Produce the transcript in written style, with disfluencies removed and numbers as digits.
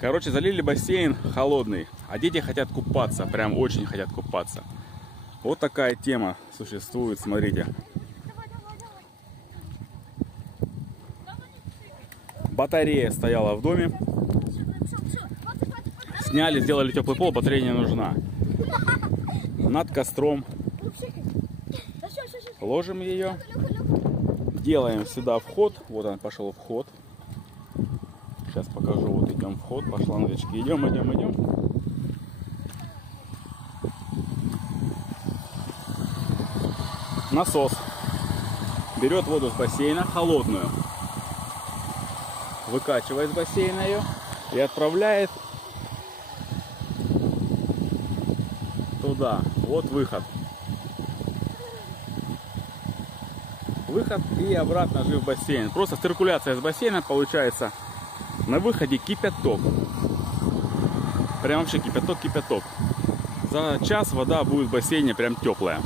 Короче, залили бассейн холодный, а дети хотят купаться, прям очень хотят купаться. Вот такая тема существует, смотрите. Батарея стояла в доме. Сняли, сделали теплый пол, батарея не нужна. Над костром ложим ее. Делаем сюда вход. Вот он пошел вход. Сейчас покажу. Вот идем вход. Пошла новички. Идем, идем, идем. Насос берет воду с бассейна, холодную, выкачивает с бассейна ее и отправляет туда. Вот выход. Выход и обратно же в бассейн. Просто циркуляция с бассейна получается. На выходе кипяток. Прям вообще кипяток, кипяток. За час вода будет в бассейне прям теплая.